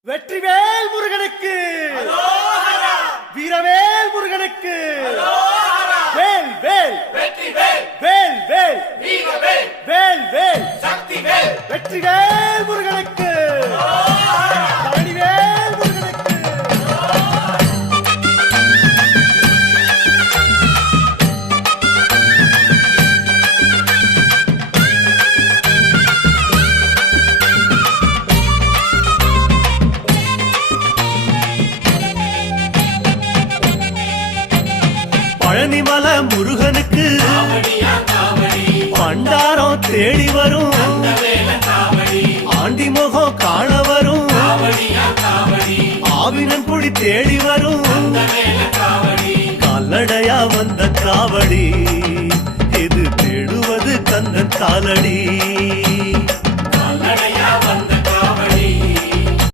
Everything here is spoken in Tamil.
வெற்றிவேல் முருகனுக்கு, வீரவேல் முருகனுக்கு, வேல் வேல் வேல் வேல் வேல் வேல் வெற்றிவேல் முருகனுக்கு, பழனிவேல் முருகனுக்கு. பழனிமல முருகனுக்கு பண்டாரம் தேடி வரும், ஆண்டி முகம் காண வரும், ஆவினன் குடி தேடி வரும், கால்நடையா வந்த காவடி இது தேடுவது கந்தன் காலடி.